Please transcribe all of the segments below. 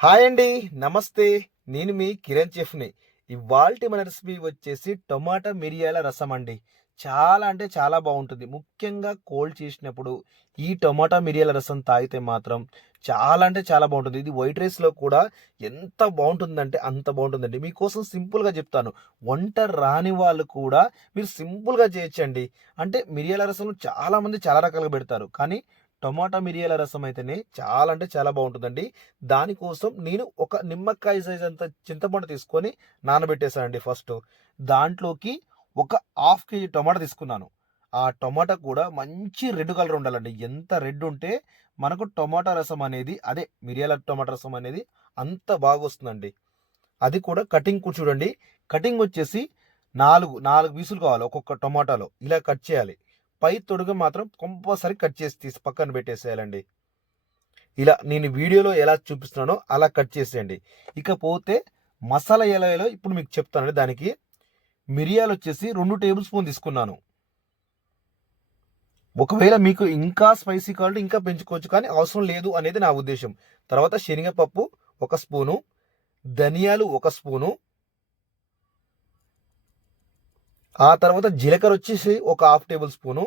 Hi అండి. నమస్తే. నేను మీ కిరణ్ చెఫ్‌ని. ఇవాల్టి మన రెసిపీ వచ్చేసి టొమాటో మిరియాల రసం అండి. చాలా అంటే చాలా బావుంటుంది. ముఖ్యంగా కోల్డ్ చేసినప్పుడు ఈ టొమాటో మిరియాల రసం తాగితే మాత్రం చాలా అంటే చాలా బావుంటుంది. ఇది వైట్ రైస్‌లో కూడా ఎంత బావుంటుందంటే అంత బావుంటుందండి. మీకోసం సింపుల్‌గా చెప్తాను. వంట రాని వాళ్ళు కూడా మీరు సింపుల్‌గా చేయొచ్చండి. అంటే మిరియాల రసం చాలామంది చాలా రకాలుగా పెడతారు. కానీ టొమాటో మిరియాల రసం అయితేనే చాలా అంటే చాలా బావుంటుందండి. దానికోసం నేను ఒక నిమ్మకాయ సైజ్ అంత చింతపండు తీసుకొని నానబెట్టేసానండి ఫస్టు. దాంట్లోకి ఒక హాఫ్ కేజీ టొమాటో తీసుకున్నాను. ఆ టొమాటో కూడా మంచి రెడ్ కలర్ ఉండాలండి. ఎంత రెడ్ ఉంటే మనకు టొమాటో రసం అనేది అదే మిరియాల టొమాటో రసం అనేది అంత బాగొస్తుందండి. అది కూడా కటింగ్ కూడా చూడండి. కటింగ్ వచ్చేసి 4 పీసులు కావాలి ఒక్కొక్క టొమాటోలో. ఇలా కట్ చేయాలి. పై తొడుగు మాత్రం కంపల్సరీ కట్ చేసి తీసి పక్కన పెట్టేసేయాలండి. ఇలా నేను వీడియోలో ఎలా చూపిస్తున్నానో అలా కట్ చేసేయండి. ఇకపోతే మసాలా ఎలా వేయాలో ఇప్పుడు మీకు చెప్తానండి. దానికి మిరియాలు వచ్చేసి 2 టేబుల్ స్పూన్ తీసుకున్నాను. ఒకవేళ మీకు ఇంకా స్పైసీ కావాలంటే ఇంకా పెంచుకోవచ్చు, కానీ అవసరం లేదు అనేది నా ఉద్దేశం. తర్వాత శనగపప్పు 1 స్పూను, ధనియాలు 1 స్పూను, ఆ తర్వాత జీలకర్ర వచ్చేసి ఒక హాఫ్ టేబుల్ స్పూను.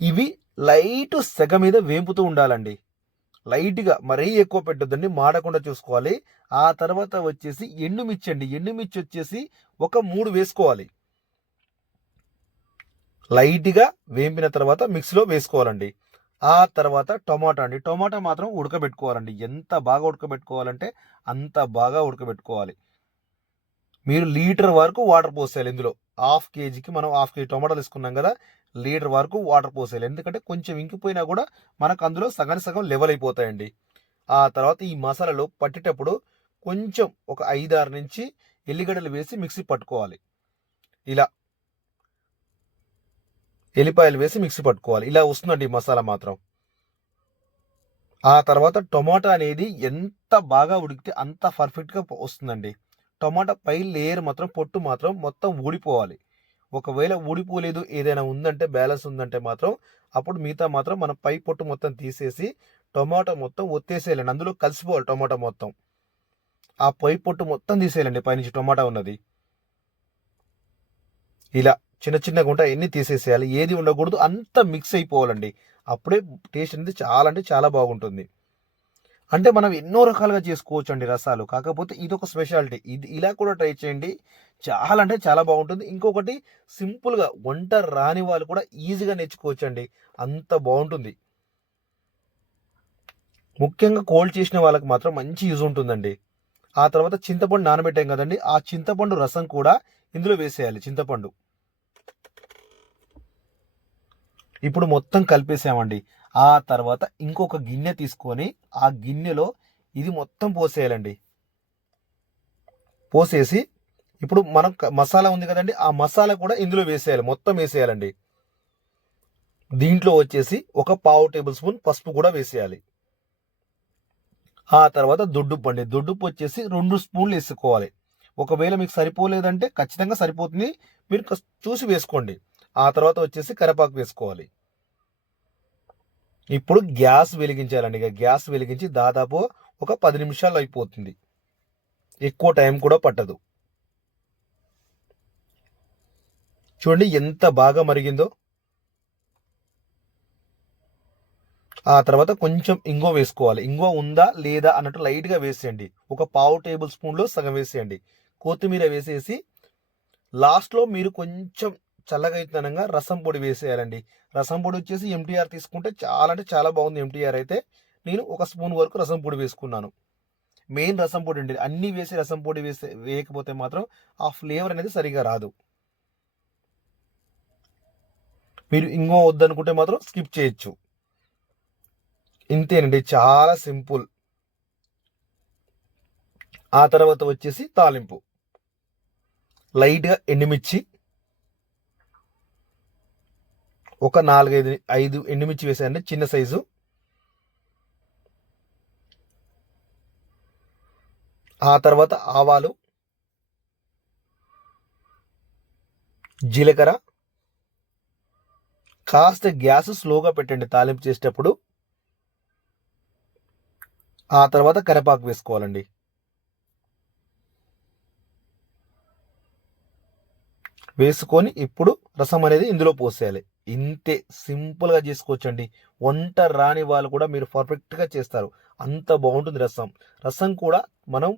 ఇవి లైట్ సెగ మీద వేపుతూ ఉండాలండి. లైట్‌గా మరీ ఎక్కువ పెట్టొద్దండి. మాడకుండా చూసుకోవాలి. ఆ తర్వాత వచ్చేసి ఎండుమిర్చి అండి. ఎండుమిర్చి వచ్చేసి ఒక 3 వేసుకోవాలి. లైట్‌గా వేంపిన తర్వాత మిక్సీలో వేసుకోవాలండి. ఆ తర్వాత టొమాటో అండి. టొమాటో మాత్రం ఉడకబెట్టుకోవాలండి. ఎంత బాగా ఉడకబెట్టుకోవాలంటే అంత బాగా ఉడకబెట్టుకోవాలి. మీరు లీటర్ వరకు వాటర్ పోసేయాలి ఇందులో. హాఫ్ కేజీకి మనం హాఫ్ కేజీ టొమాటోలు తీసుకున్నాం కదా! లీటర్ వరకు వాటర్ పోసేయాలి. ఎందుకంటే కొంచెం ఇంకిపోయినా కూడా మనకు అందులో సగానికి సగం లెవెల్ అయిపోతాయండి. ఆ తర్వాత ఈ మసాలాలో పట్టేటప్పుడు కొంచెం ఒక 5, 6 నుంచి ఎల్లిగడ్డలు వేసి మిక్సీ పట్టుకోవాలి. ఇలా ఎల్లిపాయలు వేసి మిక్సీ పట్టుకోవాలి. ఇలా వస్తుందండి ఈ మసాలా మాత్రం. ఆ తర్వాత టొమాటో అనేది ఎంత బాగా ఉడికితే అంత పర్ఫెక్ట్‌గా వస్తుందండి. టొమాటో పై లేయర్ మాత్రం పొట్టు మాత్రం మొత్తం ఊడిపోవాలి. ఒకవేళ ఊడిపోలేదు ఏదైనా ఉందంటే బ్యాలెన్స్ ఉందంటే మాత్రం అప్పుడు మిగతా మాత్రం మనం పై పొట్టు మొత్తం తీసేసి టొమాటో మొత్తం ఒత్తేసేయాలండి. అందులో కలిసిపోవాలి టొమాటో మొత్తం. ఆ పై పొట్టు మొత్తం తీసేయాలండి పైనుంచి టొమాటో ఉన్నది. ఇలా చిన్న చిన్నగా ఉంటాయి అన్నీ తీసేసేయాలి. ఏది ఉండకూడదు. అంతా మిక్స్ అయిపోవాలండి. అప్పుడే టేస్ట్ అనేది చాలా అంటే చాలా బాగుంటుంది. అంటే మనం ఎన్నో రకాలుగా చేసుకోవచ్చండి రసాలు. కాకపోతే ఇదొక స్పెషాలిటీ. ఇది ఇలా కూడా ట్రై చేయండి. చాలా అంటే చాలా బాగుంటుంది. ఇంకొకటి సింపుల్‌గా వంట రాని వాళ్ళు కూడా ఈజీగా నేర్చుకోవచ్చండి. అంత బావుంటుంది. ముఖ్యంగా కోల్డ్ చేసిన వాళ్ళకి మాత్రం మంచి యూజ్ ఉంటుందండి. ఆ తర్వాత చింతపండు నానబెట్టాం కదండీ! ఆ చింతపండు రసం కూడా ఇందులో వేసేయాలి చింతపండు. ఇప్పుడు మొత్తం కలిపేసామండి. ఆ తర్వాత ఇంకొక గిన్నె తీసుకొని ఆ గిన్నెలో ఇది మొత్తం పోసేయాలండి. పోసేసి ఇప్పుడు మనం మసాలా ఉంది కదండీ! ఆ మసాలా కూడా ఇందులో వేసేయాలి. మొత్తం వేసేయాలండి. దీంట్లో వచ్చేసి ఒక పావు టేబుల్ స్పూన్ పసుపు కూడా వేసేయాలి. ఆ తర్వాత దొడ్డుప్పు అండి. దొడ్డుప్పు వచ్చేసి 2 స్పూన్లు ఏసుకోవాలి. ఒకవేళ మీకు సరిపోలేదంటే ఖచ్చితంగా సరిపోతుంది. మీరు చూసి వేసుకోండి. ఆ తర్వాత వచ్చేసి కరివేపాకు వేసుకోవాలి. ఇప్పుడు గ్యాస్ వెలిగించాలండి. ఇక గ్యాస్ వెలిగించి దాదాపు ఒక 10 నిమిషాల్లో అయిపోతుంది. ఎక్కువ టైం కూడా పట్టదు. చూడండి ఎంత బాగా మరిగిందో. ఆ తర్వాత కొంచెం ఇంగువ వేసుకోవాలి. ఇంగువ ఉందా లేదా అన్నట్టు లైట్‌గా వేసేయండి. ఒక పావు టేబుల్ స్పూన్‌లో సగం వేసేయండి. కొత్తిమీర వేసేసి లాస్ట్‌లో మీరు కొంచెం చల్లగా అయితనంగా రసం పొడి వేసేయాలండి. రసం పొడి వచ్చేసి ఎంటీఆర్ తీసుకుంటే చాలా అంటే చాలా బాగుంది ఎంటీఆర్ అయితే. నేను ఒక స్పూన్ వరకు రసం పొడి వేసుకున్నాను. మెయిన్ రసం పొడి అండి. అన్నీ వేసి రసం పొడి వేయకపోతే మాత్రం ఆ ఫ్లేవర్ అనేది సరిగ్గా రాదు. మీరు ఇంగువ వద్దనుకుంటే మాత్రం స్కిప్ చేయొచ్చు. ఇంతేనండి, చాలా సింపుల్. ఆ తర్వాత వచ్చేసి తాలింపు. లైట్‌గా ఎండుమిర్చి ఒక 4, 5 ఎండుమిర్చి వేసానండి చిన్న సైజు. ఆ తర్వాత ఆవాలు, జీలకర్ర. కాస్త గ్యాస్ స్లోగా పెట్టండి తాలింపు చేసేటప్పుడు. ఆ తర్వాత కరివేపాకు వేసుకోవాలండి. వేసుకొని ఇప్పుడు రసం అనేది ఇందులో పోసేయాలి. ఇంతే సింపుల్‌గా చేసుకోవచ్చండి. వంట రాని వాళ్ళు కూడా మీరు పర్ఫెక్ట్‌గా చేస్తారు. అంత బావుంటుంది రసం. రసం కూడా మనం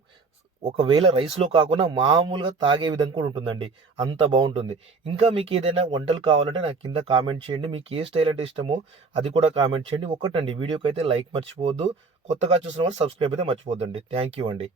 ఒకవేళ రైస్‌లో కాకుండా మామూలుగా తాగే విధంగా కూడా ఉంటుందండి. అంత బావుంటుంది. ఇంకా మీకేదైనా వంటలు కావాలంటే నాకు కింద కామెంట్ చేయండి. మీకు ఏ స్టైల్ అంటే ఇష్టమో అది కూడా కామెంట్ చేయండి. ఒకటండి వీడియోకైతే లైక్ మర్చిపోవద్దు. కొత్తగా చూసిన వాళ్ళు సబ్స్క్రైబ్ అయితే మర్చిపోవద్దండి. థాంక్ యూ అండి.